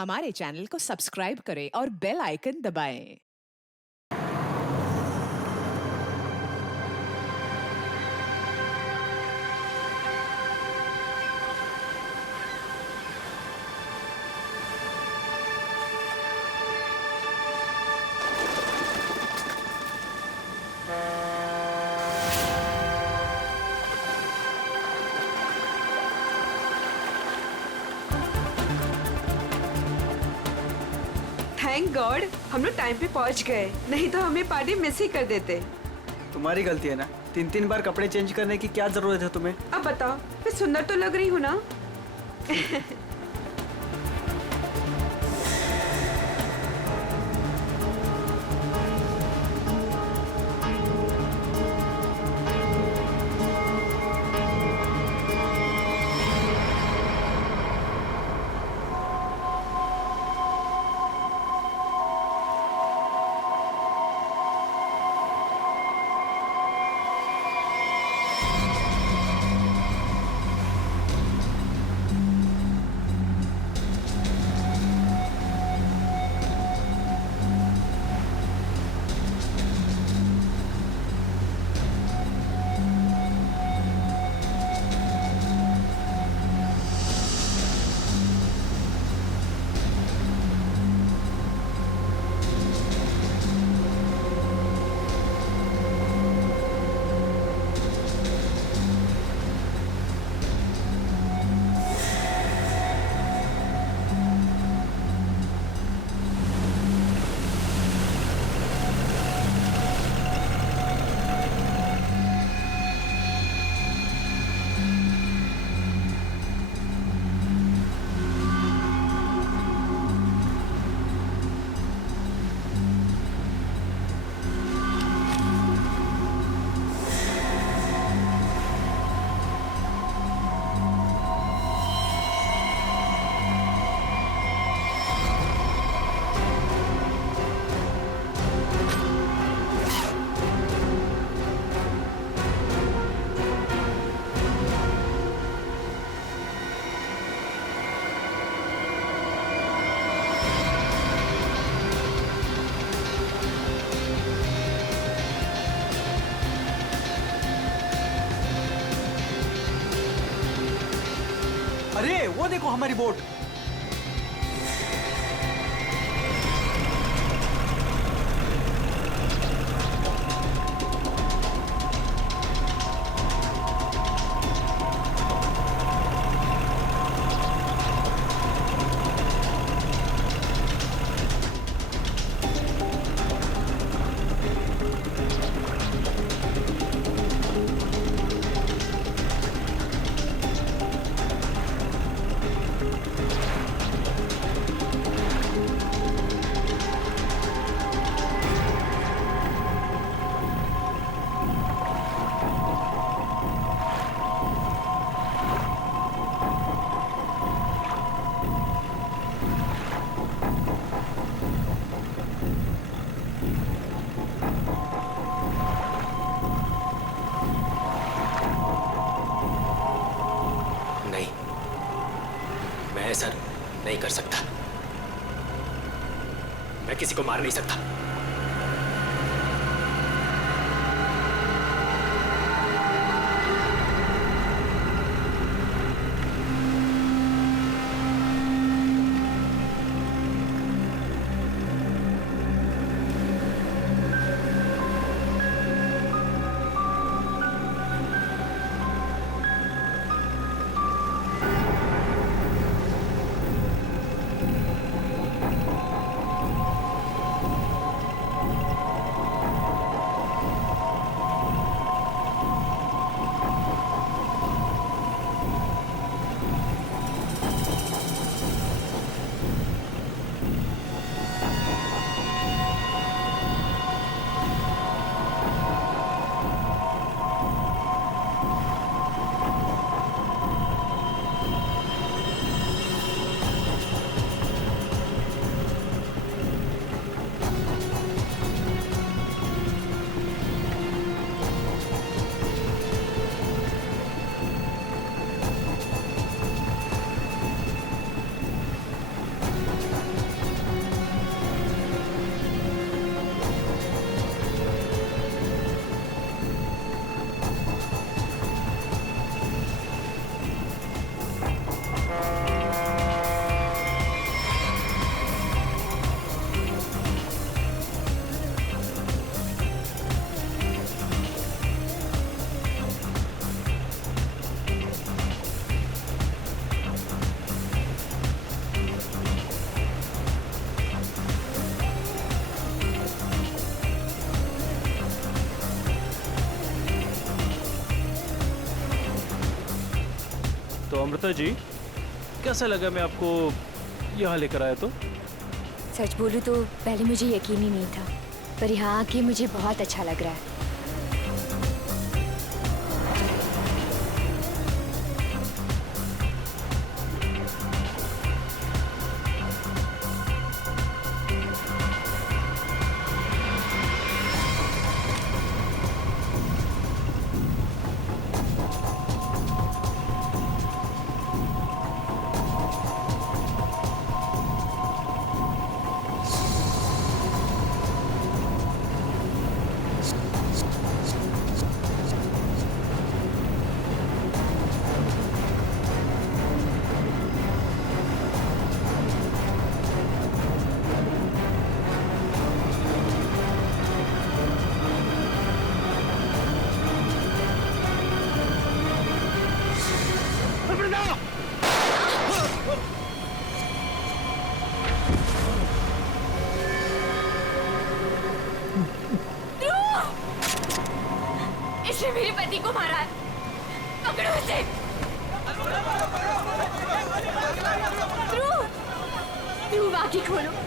हमारे चैनल को सब्सक्राइब करें और बेल आइकन दबाएं। थैंक गॉड हम लोग टाइम पे पहुंच गए, नहीं तो हमें पार्टी मिस ही कर देते। तुम्हारी गलती है ना, 3 बार कपड़े चेंज करने की क्या जरूरत है तुम्हें? अब बताओ, मैं सुंदर तो लग रही हूँ ना? अरे वो देखो हमारी बोट। नहीं, मैं ऐसा नहीं कर सकता। मैं किसी को मार नहीं सकता। अमृता जी, कैसा लगा मैं आपको यहाँ लेकर आया तो? सच बोलूं तो पहले मुझे यकीन ही नहीं था, पर यहाँ आके मुझे बहुत अच्छा लग रहा है। इसने मेरे पति को मारा है, पकड़ो इसे। ध्रुव, ध्रुव आंखें खोलो।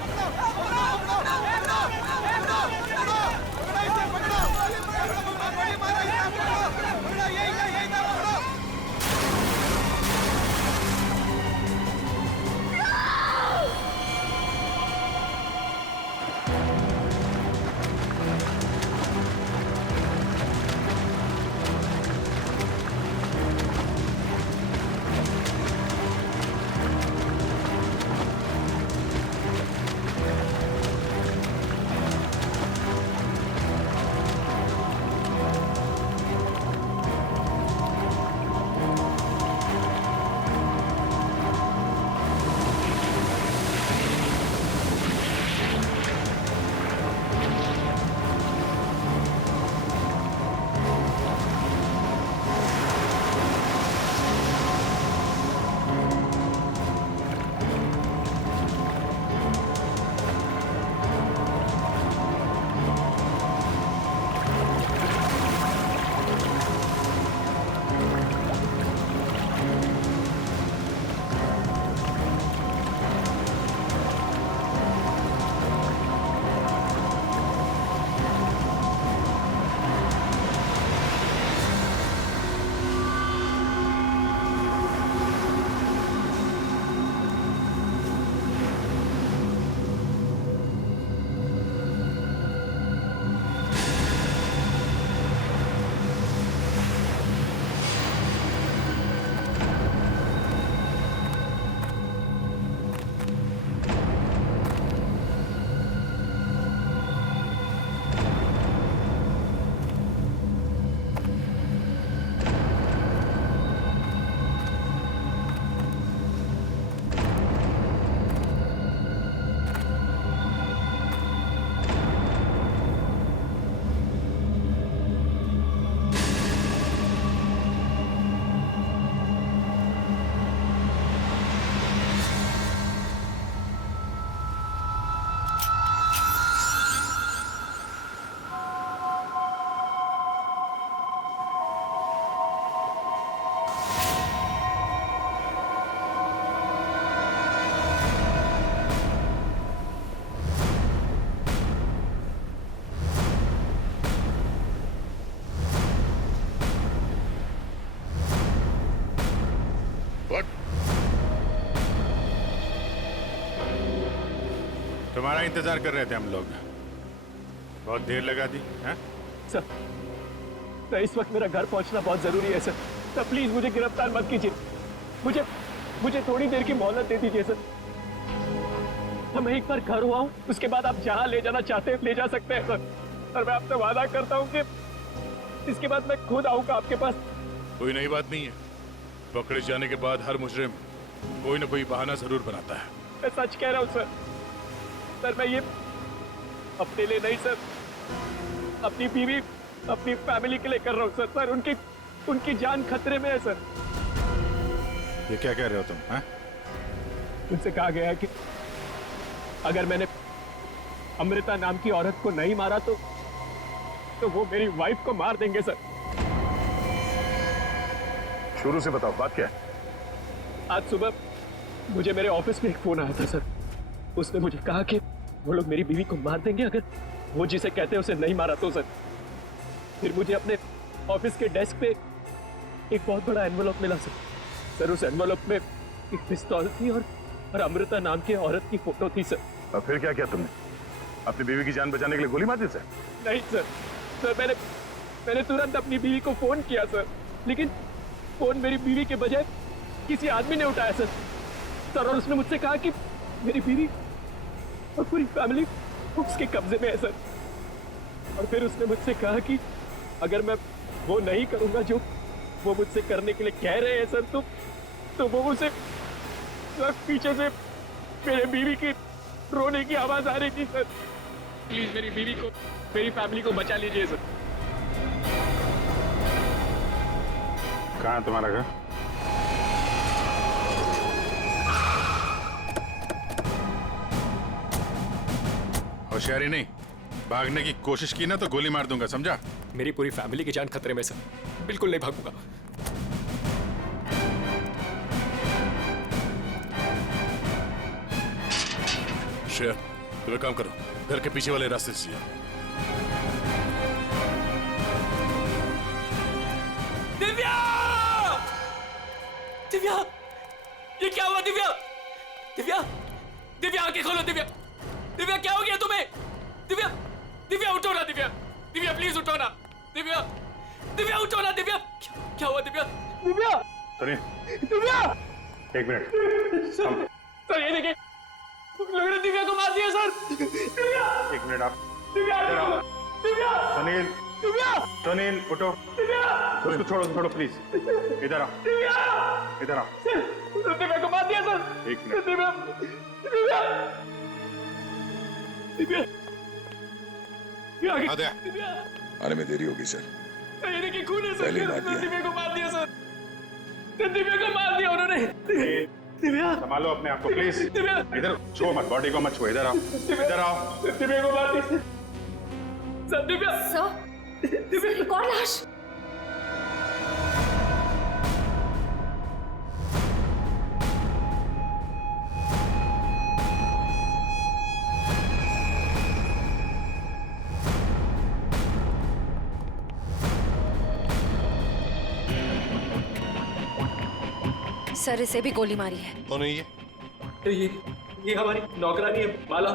तुम्हारा इंतजार कर रहे थे हम लोग। बहुत देर लगा दी हैं? सर, इस वक्त मेरा घर पहुंचना बहुत जरूरी है सर। सर प्लीज मुझे गिरफ्तार मत कीजिए। मुझे थोड़ी देर की मोहलत दे दीजिए सर। तो मैं एक बार घर हुआ हूँ, उसके बाद आप जहाँ ले जाना चाहते हैं ले जा सकते हैं सर। और मैं आपसे वादा करता हूँ कि इसके बाद मैं खुद आऊंगा आपके पास। कोई नई बात नहीं है। पकड़े जाने के बाद हर मुजरिम कोई ना कोई बहाना जरूर बनाता है। मैं सच कह रहा हूँ सर। सर मैं ये अपने लिए नहीं सर, अपनी बीवी अपनी फैमिली के लिए कर रहा हूँ सर। सर उनकी जान खतरे में है सर। ये क्या कह रहे हो तुम? हैं? उनसे कहा गया है कि अगर मैंने अमृता नाम की औरत को नहीं मारा तो वो मेरी वाइफ को मार देंगे सर। शुरू से बताओ बात क्या है? आज सुबह मुझे मेरे ऑफिस में एक फोन आया था सर। उसने मुझे कहा कि वो लोग मेरी बीवी को मार देंगे अगर वो जिसे कहते हैं उसे नहीं मारा तो सर। फिर मुझे अपने ऑफिस के डेस्क पे एक बहुत बड़ा एनवेलप मिला सर। सर उस एनवेलप में एक पिस्तौल थी और अमृता नाम की औरत की फोटो थी सर। और फिर क्या किया तुमने? अपनी बीवी की जान बचाने के लिए गोली मार दी सर? नहीं सर, सर मैंने तुरंत अपनी बीवी को फोन किया सर, लेकिन फोन मेरी बीवी के बजाय किसी आदमी ने उठाया सर। और उसने मुझसे कहा कि मेरी बीवी और पूरी फैमिली उसके कब्जे में है सर। और फिर उसने मुझसे कहा कि अगर मैं वो नहीं करूंगा जो वो मुझसे करने के लिए कह रहे हैं सर, तो वो उसे पीछे से मेरे बीवी की रोने की आवाज आ रही थी सर। प्लीज मेरी बीवी को, मेरी फैमिली को बचा लीजिए सर। कहाँ है तुम्हारा घर? होशियारी नहीं, भागने की कोशिश की ना तो गोली मार दूंगा, समझा? मेरी पूरी फैमिली की जान खतरे में सर, बिल्कुल नहीं भागूंगा। शेर, तुम एक काम करो, घर के पीछे वाले रास्ते से जाओ। दिव्या! दिव्या! ये क्या हुआ दिव्या? दिव्या! दिव्या आंखें खोलो दिव्या! दिव्या क्या हो गया तुम्हें? दिव्या! दिव्या उठो ना दिव्या! दिव्या प्लीज उठो ना! दिव्या! दिव्या उठो ना दिव्या! क्या हुआ दिव्या? दिव्या! सुनिए, दिव्या! एक मिनट। सर ये देखिए, लोगों ने दिव्या को मार दिया सर। दिव्या! एक मिनट आप। दिव्या! दिव्या! सुनील, दिव्या! सुनील उठो। दिव्या! उसको छोड़ो प्लीज। इधर आओ, दिव्या! इधर आओ। दिव्या को मार दिया सर। एक मिनट। दिव्या! दिव्या! दिव्या! आ गया। दिव्या! आने में देरी होगी सर। ये देखिए खून है सर। पहले ही मार दिया। दिव्या को मार दिया सर। दिव्या को मार दिया उन्होंने। दिव्या! संभालो अपने आप को प्लीज। दिव्या! इधर छुओ मत, बॉडी को मत छुओ। इधर आओ, इधर आओ। दिव्या को मार दिया सर। दिव्या! सर, एक और लाश। सर इसे भी गोली मारी है। कौन है ये? ये हमारी नौकरानी है माला।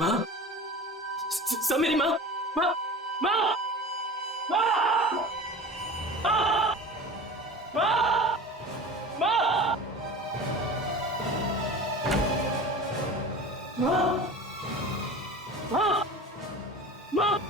माँ, सब मेरी माँ, माँ, माँ, माँ, माँ, माँ, माँ, माँ, माँ, माँ,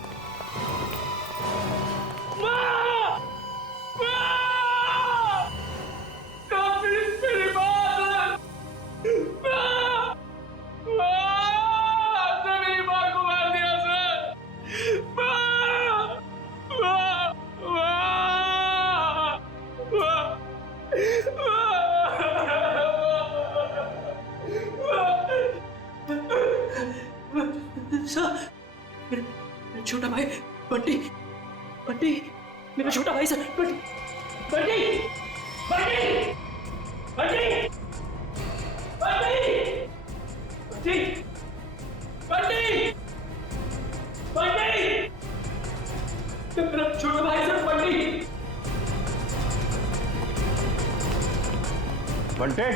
छोटा भाई बंटी, बंटी, मेरा छोटा भाई सर, बंटी, बंटी, बंटी, बंटी, बंटी, बंटी, बंटी, बंटी, मेरा छोटा भाई सर, बंटी, बंटे,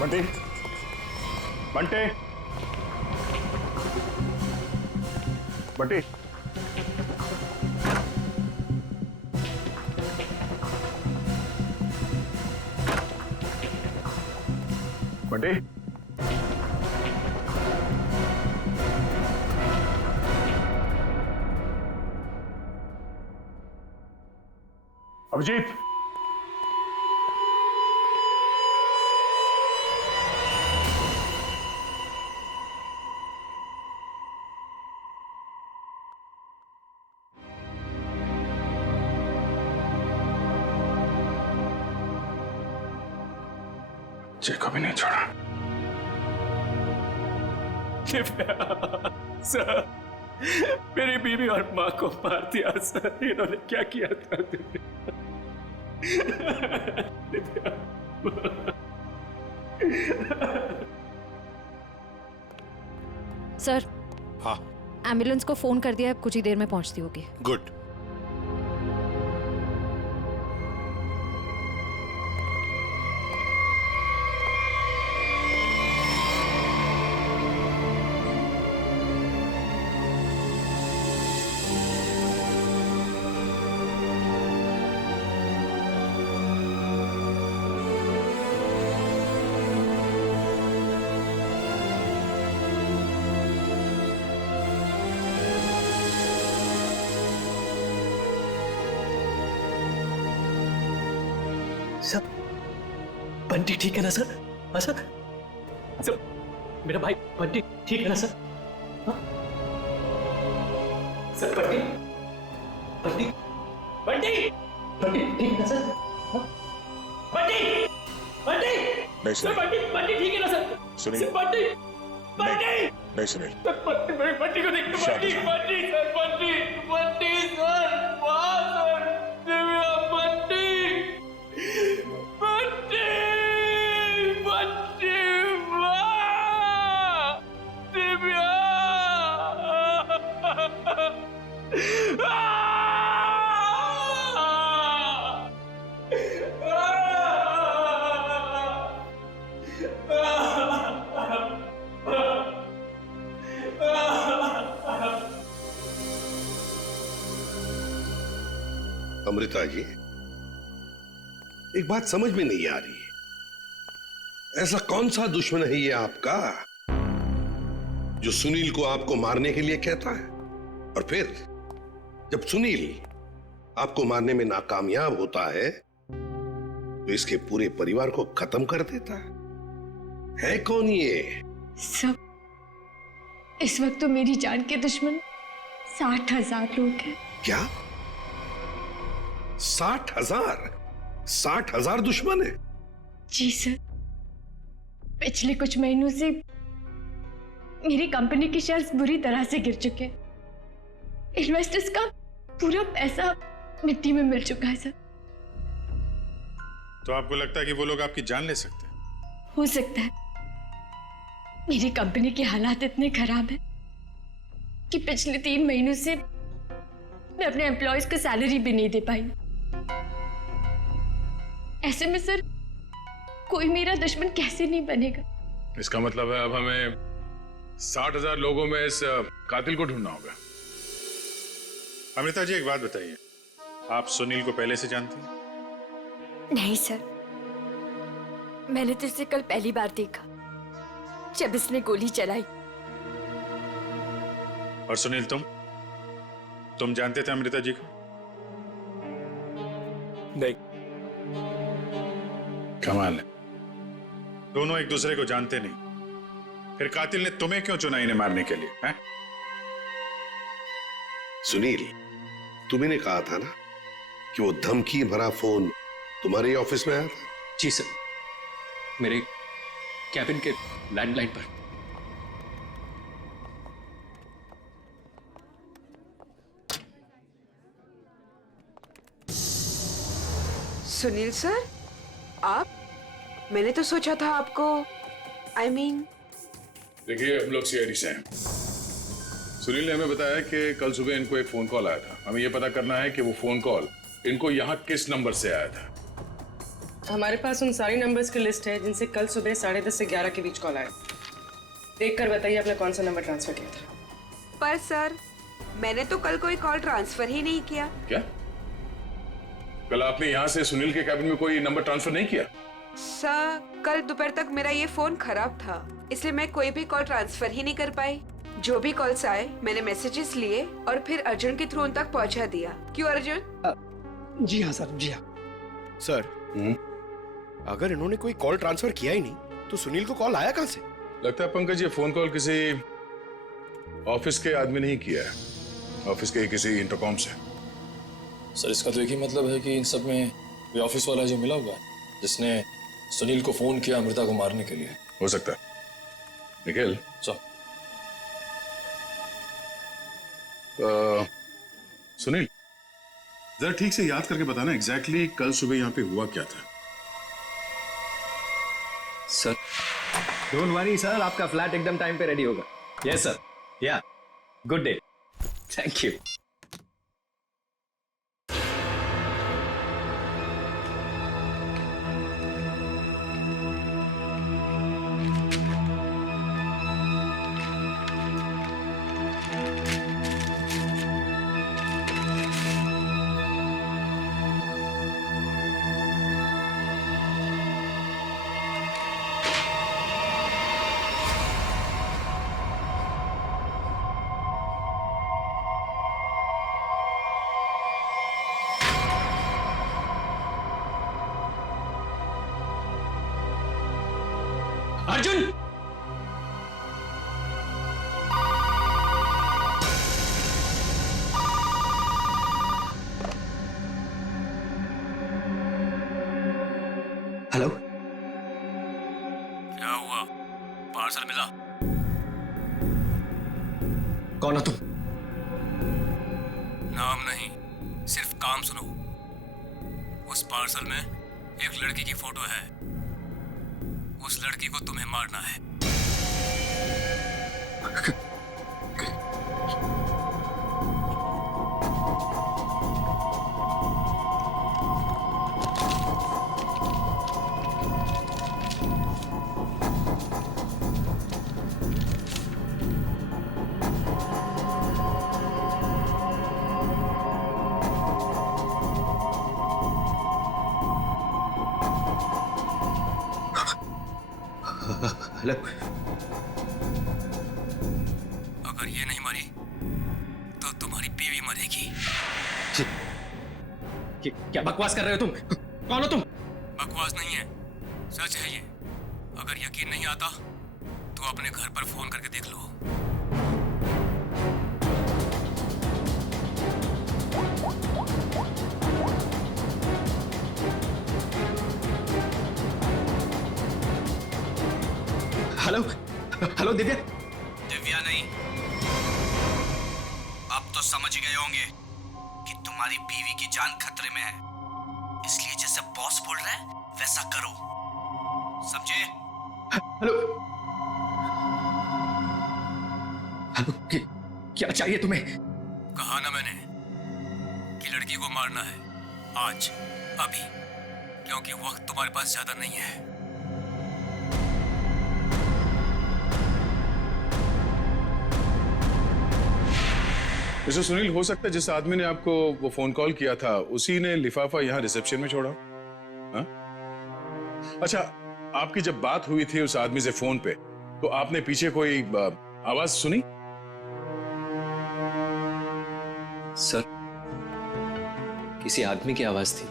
बंटी, बंटे, बंटी, बंटी, अभिजीत, जय को भी नहीं छोड़ा। सर, मेरी बीवी और माँ को मार दिया सर। इन्होंने क्या किया था? दिव्या। सर, हाँ एम्बुलेंस को फोन कर दिया, कुछ ही देर में पहुंचती होगी। गुड। सर, बंटी ठीक है ना सर? हाँ सर, सर मेरा भाई बंटी ठीक है ना सर? हाँ? सर बंटी बंटी बंटी बंटी ठीक है ना सर? हाँ? बंटी बंटी नहीं सर, सुनील, बंटी बंटी ठीक है ना सर? सुनील। सर बंटी बंटी नहीं सुनील, बंटी को देखो, बंटी बंटी सर, बंटी बंटी सर, वाह सर, दिव्या बंटी बंटी बंटी, वाह दिव्या। अमृता जी, एक बात समझ में नहीं आ रही है, ऐसा कौन सा दुश्मन है ये आपका जो सुनील को आपको मारने के लिए कहता है, और फिर जब सुनील आपको मारने में नाकामयाब होता है तो इसके पूरे परिवार को खत्म कर देता है कौन ये? सब, इस वक्त तो मेरी जान के दुश्मन 60,000 लोग हैं। क्या 60,000? 60,000 दुश्मन है? जी सर, पिछले कुछ महीनों से मेरी कंपनी के शेयर्स बुरी तरह से गिर चुके हैं। इन्वेस्टर्स का पूरा पैसा मिट्टी में मिल चुका है सर। तो आपको लगता है कि वो लोग आपकी जान ले सकते हैं? हो सकता है। मेरी कंपनी के हालात इतने खराब हैं कि पिछले 3 महीनों से मैं अपने एम्प्लॉयज को सैलरी भी नहीं दे पाई। ऐसे में सर कोई मेरा दुश्मन कैसे नहीं बनेगा? इसका मतलब है अब हमें 60,000 लोगों में इस कातिल को ढूंढना होगा। अमृता जी, एक बात बताइए, आप सुनील को पहले से जानती हैं? नहीं सर, मैंने तो इसे कल पहली बार देखा जब इसने गोली चलाई। और सुनील, तुम जानते थे अमृता जी को? नहीं। कमाल है, दोनों एक दूसरे को जानते नहीं, फिर कातिल ने तुम्हें क्यों चुना इन्हें मारने के लिए? हैं? सुनील, तुम्ही कहा था ना कि वो धमकी भरा फोन तुम्हारे ऑफिस में आया था? जी सर, मेरे कैबिन के लैंडलाइन पर। सुनील सर, आप? मैंने तो सोचा था आपको देखिए, हम लोग सीआईडी से हैं। सुनील ने हमें बताया कि कल सुबह इनको एक फोन कॉल आया था। हमें यह पता करना है कि वो फोन कॉल इनको यहाँ किस नंबर से आया था। हमारे पास उन सारी नंबर्स की लिस्ट है जिनसे कल सुबह 10:30 से 11 के बीच कॉल आया। देखकर बताइए आपने कौन सा नंबर ट्रांसफर किया था। पर सर, मैंने तो कल कोई कॉल ट्रांसफर ही नहीं किया। क्या? कल आपने यहाँ से सुनील के कैबिन में कोई नंबर ट्रांसफर नहीं किया? सर, कल दोपहर तक मेरा ये फोन खराब था, इसलिए मैं कोई भी कॉल ट्रांसफर ही नहीं कर पाई। जो भी कॉल्स आए मैंने मैसेजेस लिए और फिर अर्जुन के थ्रू उन तक पहुंचा दिया। क्यों अर्जुन? जी हाँ सर, जी हाँ सर। अगर इन्होंने कोई कॉल ट्रांसफर किया ही नहीं तो सुनील को कॉल आया कहां से? लगता है पंकज, ये फोन कॉल किसी ऑफिस के आदमी ने ही किया है, ऑफिस के किसी इंटरकॉम से। सर, इसका तो एक ही मतलब है कि इन सब में वो ऑफिस वाला जो मिला हुआ है जिसने सुनील को फोन किया अमृता को मारने के लिए। हो सकता है। निखिल, सुनील, जरा ठीक से याद करके बताना एग्जैक्टली कल सुबह यहाँ पे हुआ क्या था। सर डोंट वरी सर, आपका फ्लैट एकदम टाइम पे रेडी होगा। यस सर, या good day, thank you. Arjun, hello, क्या हुआ? पार्सल मिला? कौन हो तुम? नाम नहीं, सिर्फ काम सुनो। उस पार्सल में एक लड़की की फोटो है। उस लड़की को तुम्हें मारना है। हेलो, अगर ये नहीं मरी तो तुम्हारी बीवी मरेगी। क्या बकवास कर रहे हो तुम? कौन हो तुम? बकवास नहीं है, सच है ये। अगर यकीन नहीं आता तो अपने घर पर फोन करके देख लो। Hello, hello Divya. दिव्या नहीं, अब तो समझ गए होंगे कि तुम्हारी बीवी की जान खतरे में है, इसलिए जैसे बॉस बोल रहा है वैसा करो, समझे? हेलो, हेलो, क्या चाहिए तुम्हें? कहा ना मैंने कि लड़की को मारना है, आज, अभी, क्योंकि वक्त तुम्हारे पास ज्यादा नहीं है। मिस्टर सुनील, हो सकता है जिस आदमी ने आपको वो फोन कॉल किया था उसी ने लिफाफा यहाँ रिसेप्शन में छोड़ा। हा? अच्छा, आपकी जब बात हुई थी उस आदमी से फोन पे, तो आपने पीछे कोई आवाज सुनी? सर, किसी आदमी की आवाज थी,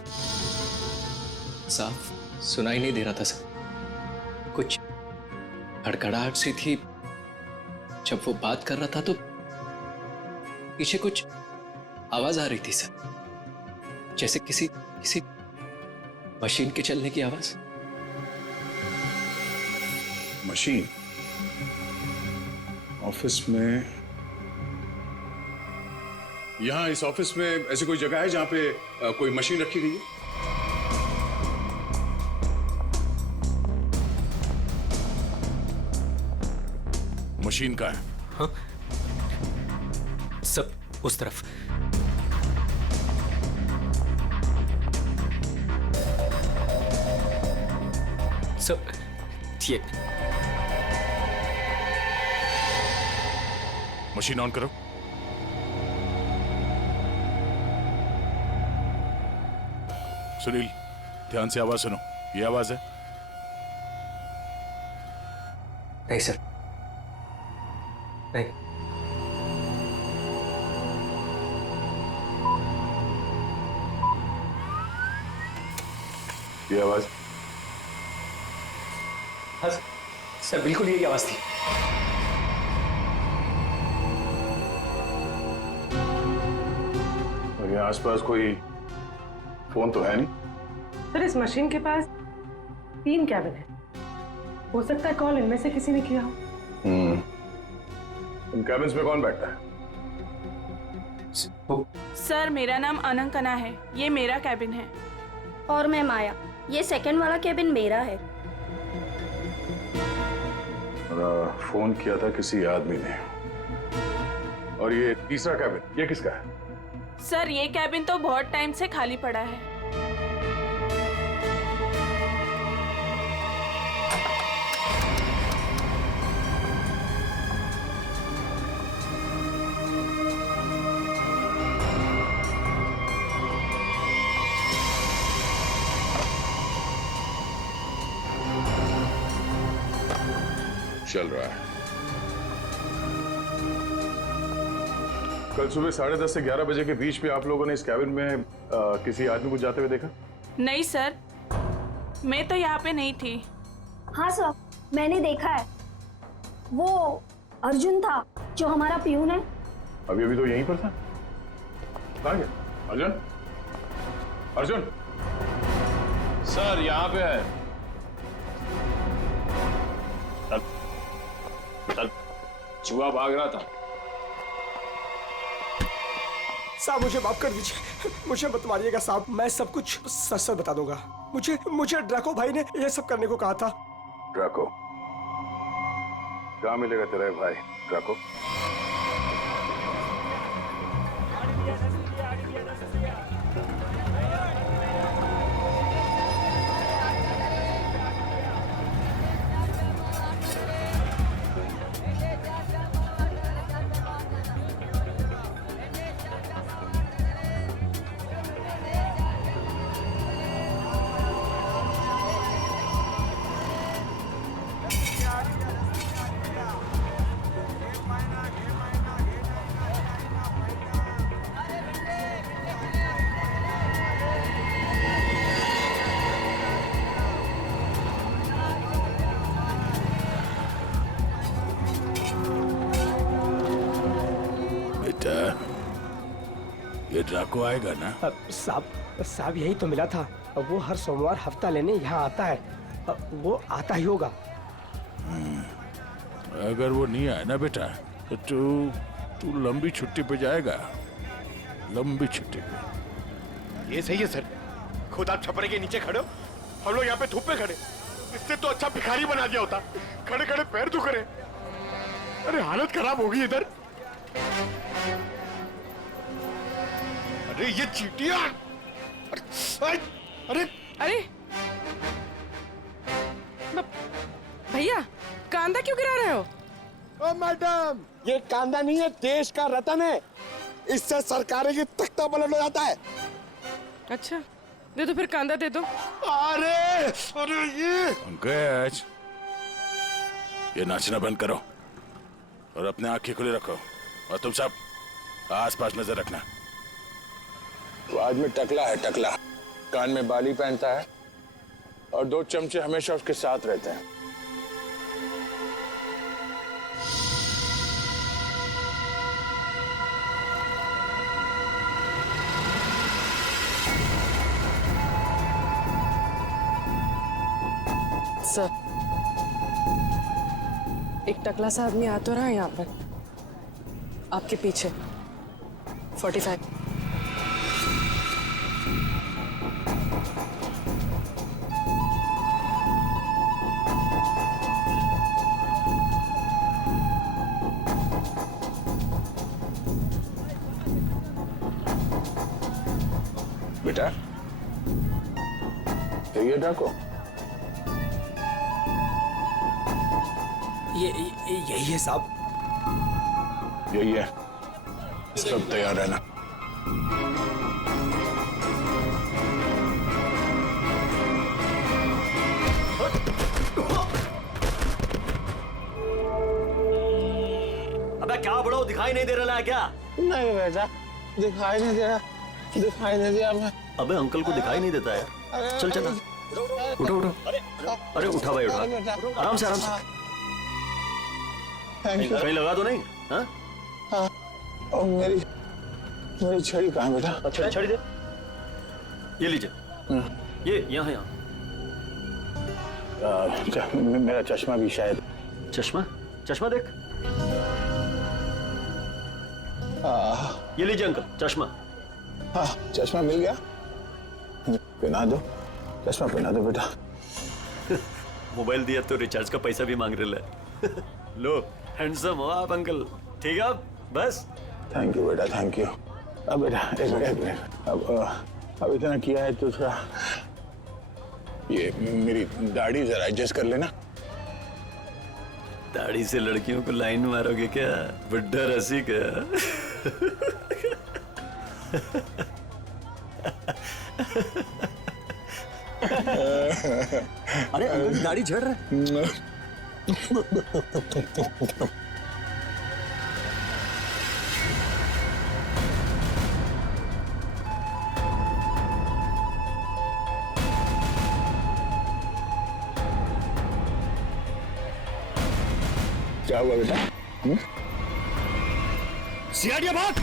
साफ सुनाई नहीं दे रहा था सर। कुछ हड़कड़ाहट सी थी। जब वो बात कर रहा था तो पीछे कुछ आवाज आ रही थी सर, जैसे किसी मशीन के चलने की आवाज। मशीन? ऑफिस में? यहां इस ऑफिस में ऐसी कोई जगह है जहां पे कोई मशीन रखी गई है? मशीन का है? हाँ? सब उस तरफ। सब ये मशीन ऑन करो। सुनील, ध्यान से आवाज सुनो। ये आवाज है? नहीं सर, नहीं। ये आवाज? हाँ सर, बिल्कुल यही आवाज थी। और यहाँ आसपास कोई फोन तो है नहीं? सर, इस मशीन के पास 3 कैबिन है, हो सकता है कॉल इनमें से किसी ने किया हो। इन कैबिन्स में कौन बैठता है? सर मेरा नाम अनंकना है, ये मेरा कैबिन है। और मैं माया, ये सेकंड वाला कैबिन मेरा है। फोन किया था किसी आदमी ने। और ये तीसरा कैबिन ये किसका है? सर ये कैबिन तो बहुत टाइम से खाली पड़ा है। चल रहा है। कल सुबह 10:30 से 11 बजे के बीच में आप लोगों ने इस कैबिन में किसी आदमी को जाते हुए देखा? नहीं सर, मैं तो यहाँ पे नहीं थी। हाँ सर, मैंने देखा है। वो अर्जुन था जो हमारा प्यून है। अभी अभी तो यहीं पर था। कहाँ गया अर्जुन? अर्जुन सर यहाँ पे है। चूहा भाग रहा था। साहब मुझे माफ कर दीजिए, मुझे मत मारिएगा साहब, मैं सब कुछ सच सच बता दूंगा। मुझे ड्रैको भाई ने ये सब करने को कहा था। ड्रैको? कहाँ मिलेगा तेरा भाई ड्रैको? ये ड्रैको आएगा ना? साहब यही तो मिला था। वो हर सोमवार हफ्ता लेने यहाँ आता है। वो आता ही होगा। अगर वो नहीं आया ना बेटा तो तू लंबी छुट्टी पे जाएगा। लंबी छुट्टी पे। ये सही है सर, खुद आप छपरे के नीचे खड़े हो, हम लोग यहाँ पे धूप में खड़े। इससे तो अच्छा भिखारी बना दिया होता, खड़े खड़े पैर दुख रहे। अरे हालत खराब होगी इधर। अरे ये चींटियां! अरे भैया कांदा क्यों गिरा रहे हो? ओ मैडम, ये कांदा नहीं है, देश का रतन है। इससे सरकारें की तख्ता पलट हो जाता है। अच्छा दे दो फिर, कांदा दे दो। अरे ये पंकज, ये नाचना बंद करो और अपने आंखें खुली रखो। और तुम सब आसपास नजर रखना। वो आदमी टकला है, टकला। कान में बाली पहनता है और 2 चमचे हमेशा उसके साथ रहते हैं। सर एक टकला सा आदमी आ तो रहा है यहाँ पर, आपके पीछे। 45। बेटा ये डाको, यही है साहब। यही है, सब तैयार रहना। अबे क्या बड़ो, दिखाई नहीं दे रहा है क्या? नहीं बेटा, दिखाई नहीं दे रहा, दिखाई नहीं दिया मैं। अबे अंकल को दिखाई नहीं देता यार। चल चल उठो उठो। अरे उठा भाई उठा, आराम से आराम से। कहीं लगा तो नहीं? हाँ हाँ। मेरी छड़ी कहाँ बेटा? अच्छा छड़ी दे, ये लीजिए। ये यहाँ यहाँ। मेरा चश्मा भी शायद। चश्मा? चश्मा देख। ये लीजिए अंकल चश्मा। हाँ चश्मा मिल गया, पहना दो, चश्मा पहना दो बेटा। मोबाइल दिया तो रिचार्ज का पैसा भी मांग रहे है। लो हैंडसम हो आप अंकल, ठीक है अब बस। थैंक यू बेटा, थैंक यू। अब बेटा एक मिनट, अब इतना किया है तो थोड़ा ये मेरी दाढ़ी जरा एडजस्ट कर लेना। दाढ़ी से लड़कियों को लाइन मारोगे क्या, बुड्ढा रसी का? अरे अंकल दाढ़ी झड़ रहा है। क्या हुआ बेटा? सियाड़िया भाग।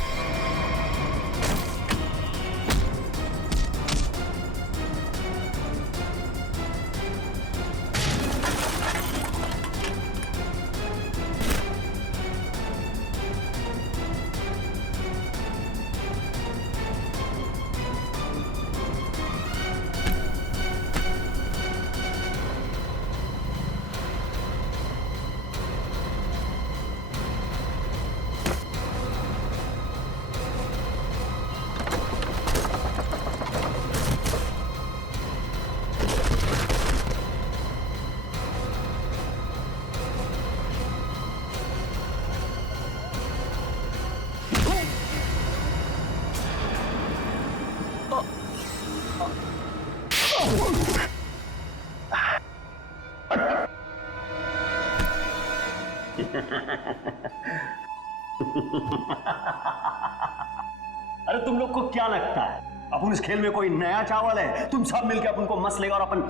अरे तुम लोग को क्या लगता है अपन इस खेल में कोई नया चावल है? तुम सब मिलकर अपन को मस लेगा और अपन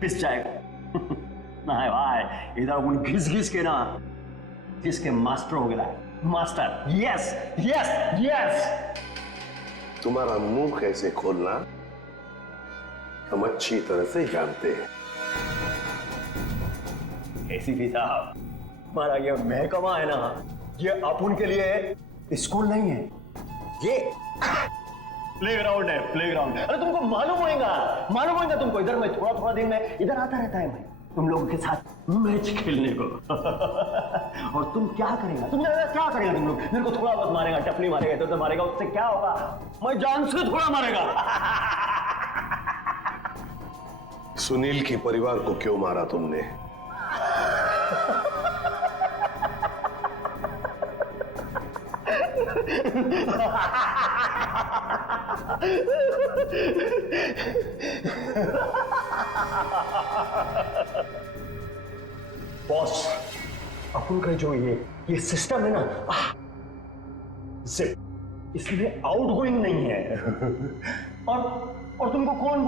पिस जाएगा। नहीं भाई, इधर अपन घिस घिस के ना जिसके मास्टर हो गया। Master, yes yes yes. तुम्हारा मुंह कैसे खोलना हम अच्छी तरह से जानते हैं। एसीपी साहब, हमारा ये महकमा है ना, ये अपन के लिए स्कूल नहीं है, ये प्लेग्राउंड है, प्लेग्राउंड। अरे तुमको मालूम होगा तुमको। इधर मैं थोड़ा थोड़ा दिन में इधर आता रहता है मैं तुम लोगों के साथ मैच खेलने को। और तुम क्या करेगा, तुम क्या करेगा? तुम लोग मेरे को थोड़ा बहुत मारेगा, टपली मारेगा, इधर उधर मारेगा, उससे क्या होगा? मैं जान से थोड़ा मारेगा। सुनील के परिवार को क्यों मारा तुमने? बॉस, अपन का जो ये सिस्टम है ना, इसमें आउटगोइंग नहीं है। और तुमको कौन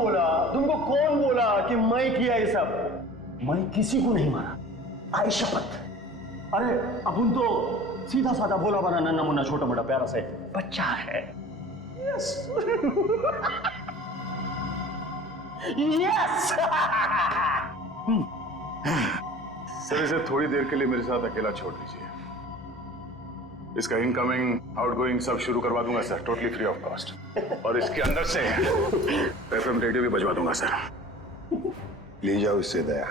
बोला कि मैं किया ये सब? मैं किसी को नहीं मारा, आई शपथ। अरे अपन तो सीधा साधा भोला बना नन्ना मुन्ना छोटा मोटा प्यारा से बच्चा है। Yes yes. सर इसे थोड़ी देर के लिए मेरे साथ अकेला छोड़ दीजिए। इसका इनकमिंग आउटगोइंग सब शुरू करवा दूंगा sir, totally free of cost. और इसके अंदर से एफएम रेडियो भी बजवा दूंगा सर। ले जाओ इससे दया।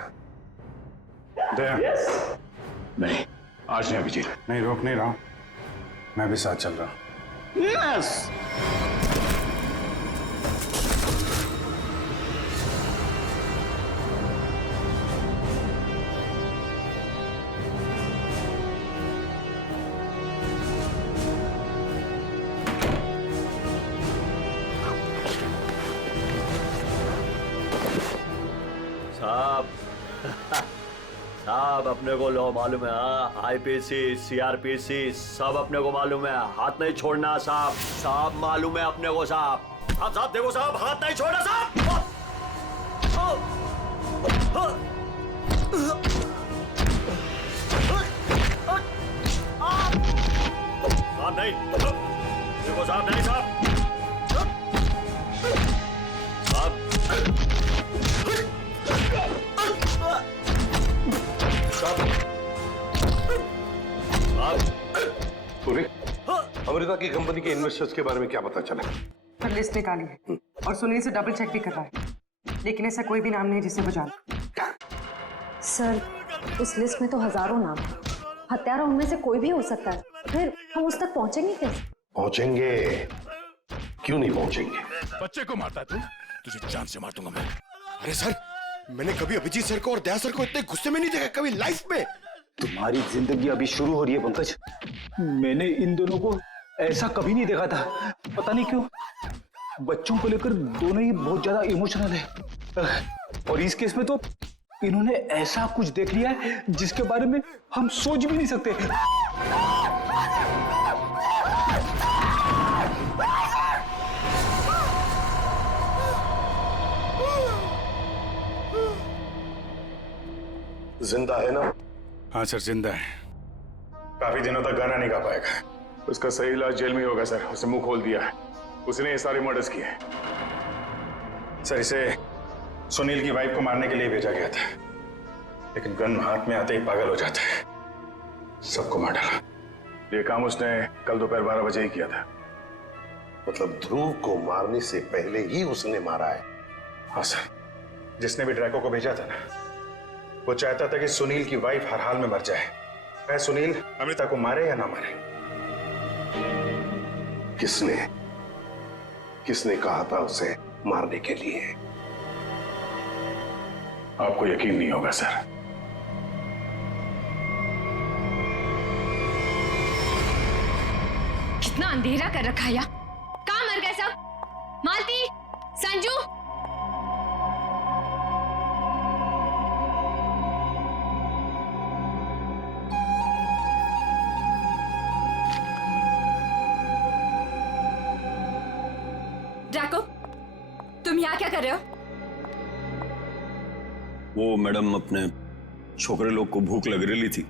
दया नहीं, आज नहीं अभिजीत, नहीं रोक नहीं रहा हूं, मैं भी साथ चल रहा हूं। यस। साहब अपने को लो मालूम है, आईपीसी सीआरपीसी सब अपने को मालूम है, हाथ नहीं छोड़ना साहब। साहब मालूम है अपने को साहब। साहब देखो साहब, हाथ नहीं छोड़ना साहब। साहब नहीं, देखो साहब नहीं साहब। अमृता अर्जुना की कंपनी के इन्वेस्टर्स के बारे में क्या पता चला? पर लिस्ट निकाली है और सुनील से डबल चेक भी कर रहा है, लेकिन ऐसा कोई भी नाम नहीं जिसे वो जाने। सर, उस लिस्ट में तो हजारों नाम हैं। हत्यारा उनमें से कोई भी हो सकता है। फिर हम उस तक पहुंचेंगे कैसे? पहुंचेंगे, क्यों नहीं पहुंचेंगे? बच्चे को मारता है तू? तुझे जान से मार दूंगा मैं। अरे सर, मैंने कभी अभिजीत सर को और दया सर को इतने गुस्से में नहीं देखा कभी लाइफ में। तुम्हारी जिंदगी अभी शुरू हो रही है पंकज। मैंने इन दोनों को ऐसा कभी नहीं देखा था। पता नहीं क्यों बच्चों को लेकर दोनों ही बहुत ज्यादा इमोशनल है, और इस केस में तो इन्होंने ऐसा कुछ देख लिया है जिसके बारे में हम सोच भी नहीं सकते। जिंदा है ना? हाँ सर, जिंदा है। काफी दिनों तक गाना नहीं गा पाएगा। उसका सही इलाज जेल में ही होगा सर। उसे मुंह खोल दिया है। उसने ये सारे मर्डर्स किए हैं सर। इसे सुनील की वाइफ को मारने के लिए भेजा गया था, लेकिन गन हाथ में आते ही पागल हो जाता है, सबको मार डाला। ये काम उसने कल दोपहर 12 बजे ही किया था। मतलब ध्रुव को मारने से पहले ही उसने मारा है? हाँ सर। जिसने भी ड्रैको को भेजा था ना, वो चाहता था कि सुनील की वाइफ हर हाल में मर जाए, चाहे सुनील अमृता को मारे या ना मारे। किसने कहा था उसे मारने के लिए? आपको यकीन नहीं होगा सर। कितना अंधेरा कर रखा है। कहाँ मर गए सब? मालती, संजू, ड्रैको, तुम यहाँ क्या कर रहे हो? वो मैडम, अपने छोकरे लोग को भूख लग रही थी,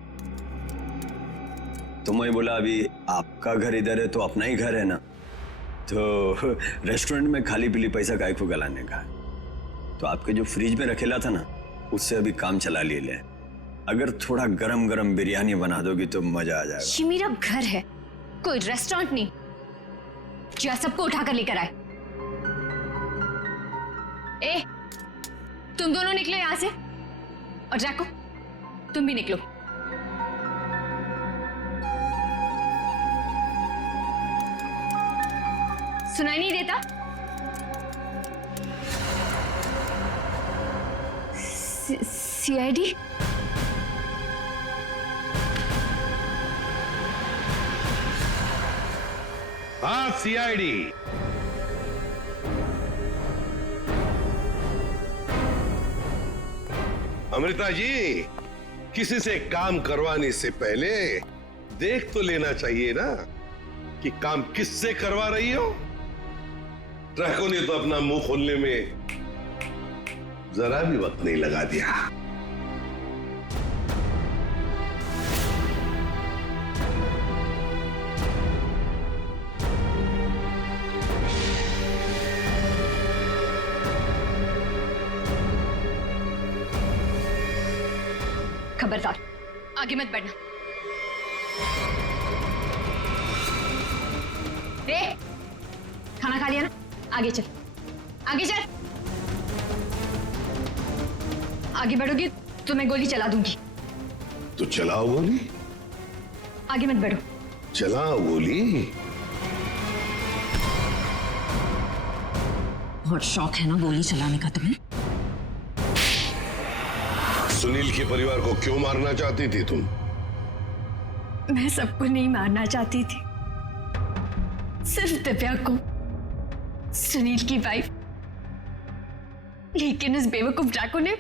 तो मैं बोला अभी आपका घर इधर है तो अपना ही घर है ना, तो रेस्टोरेंट में खाली पीली पैसा काय को गलाने का, तो आपके जो फ्रिज में रखेला था ना, उससे अभी काम चला ले। अगर थोड़ा गरम गरम बिरयानी बना दोगी तो मजा आ जाएगा। ये मेरा घर है, कोई रेस्टोरेंट नहीं जो सबको उठाकर लेकर आए। ए, तुम दोनों निकलो यहां से, और ड्रैको तुम भी निकलो। सुनाई नहीं देता? सीआईडी? हाँ, सीआईडी। अमृता जी, किसी से काम करवाने से पहले देख तो लेना चाहिए ना कि काम किससे करवा रही हो। ड्रैको ने तो अपना मुंह खोलने में जरा भी वक्त नहीं लगा दिया। खबरदार, आगे मत बढ़ना। खाना खा लिया ना? आगे चल, आगे चल। आगे बढ़ोगी तो मैं गोली चला दूंगी। तो चलाओ गोली। आगे मत बढ़ो। चलाओ गोली। बहुत शौक है ना गोली चलाने का तुम्हें? सुनील के परिवार को क्यों मारना चाहती थी तुम? मैं सबको नहीं मारना चाहती थी, सिर्फ दिव्या को, सुनील की वाइफ। लेकिन इस बेवकूफ ड्रैको ने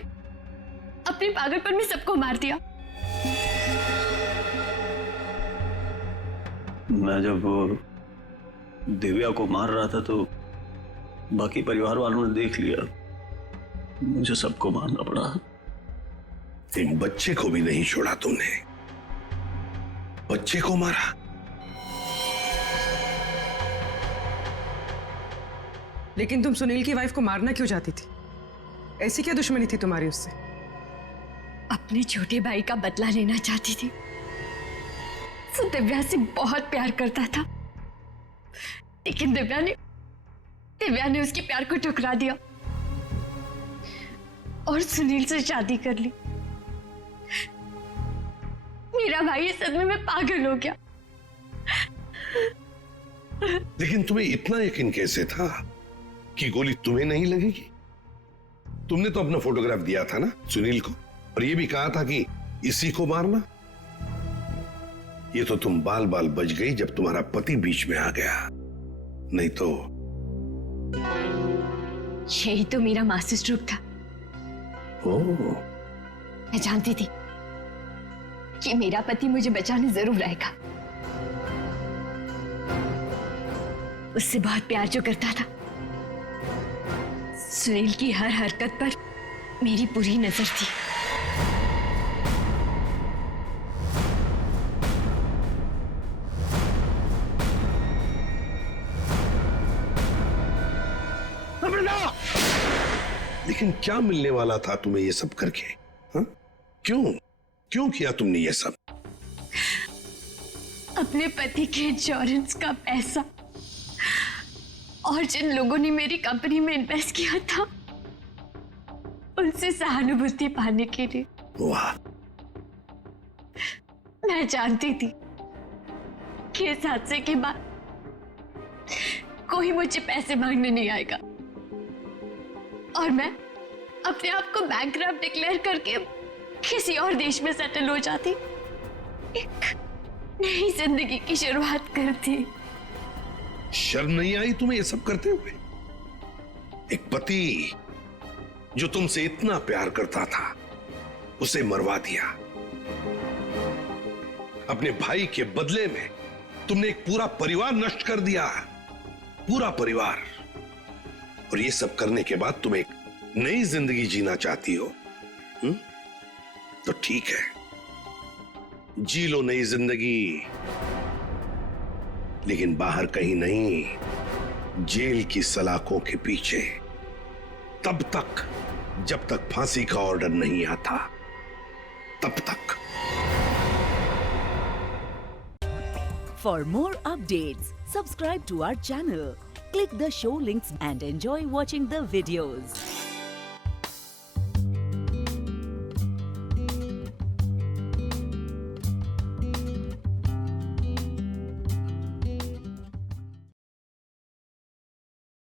अपने पागलपन में सबको मार दिया। मैं जब दिव्या को मार रहा था तो बाकी परिवार वालों ने देख लिया, मुझे सबको मारना पड़ा। एक बच्चे को भी नहीं छोड़ा तुमने, बच्चे को मारा। लेकिन तुम सुनील की वाइफ को मारना क्यों चाहती थी? ऐसी क्या दुश्मनी थी तुम्हारी उससे? अपने छोटे भाई का बदला लेना चाहती थी। वो दिव्या से बहुत प्यार करता था, लेकिन दिव्या ने उसके प्यार को ठुकरा दिया और सुनील से शादी कर ली। मेरा भाई इस सदमे में पागल हो गया। लेकिन तुम्हें इतना यकीन कैसे था कि गोली तुम्हें नहीं लगेगी? तुमने तो अपना फोटोग्राफ दिया था ना सुनील को, और ये भी कहा था कि इसी को मारना। ये तो तुम बाल बाल बच गई जब तुम्हारा पति बीच में आ गया, नहीं तो। यही तो मेरा मास्टर स्ट्रोक था। मैं जानती थी कि मेरा पति मुझे बचाने जरूर आएगा। उससे बहुत प्यार जो करता था, सुनील की हर हरकत पर मेरी पूरी नजर थी। लेकिन क्या मिलने वाला था तुम्हें ये सब करके? हा? क्यों किया तुमने ये सब? अपने पति के इंश्योरेंस का पैसा और जिन लोगों ने मेरी कंपनी में इन्वेस्ट किया था, उनसे सहानुभूति पाने के लिए। वाह! मैं जानती थी कि इस हादसे के बाद कोई मुझे पैसे मांगने नहीं आएगा और मैं अपने आप को बैंकरप्ट डिक्लेयर करके किसी और देश में सेटल हो जाती, एक नई जिंदगी की शुरुआत करती। शर्म नहीं आई तुम्हें ये सब करते हुए? एक पति जो तुमसे इतना प्यार करता था, उसे मरवा दिया। अपने भाई के बदले में तुमने एक पूरा परिवार नष्ट कर दिया, पूरा परिवार। और ये सब करने के बाद तुम एक नई जिंदगी जीना चाहती हो? तो ठीक है, जी लो नई जिंदगी, लेकिन बाहर कहीं नहीं, जेल की सलाखों के पीछे, तब तक जब तक फांसी का ऑर्डर नहीं आता, तब तक। For more updates, subscribe to our channel, click the show links and enjoy watching the videos.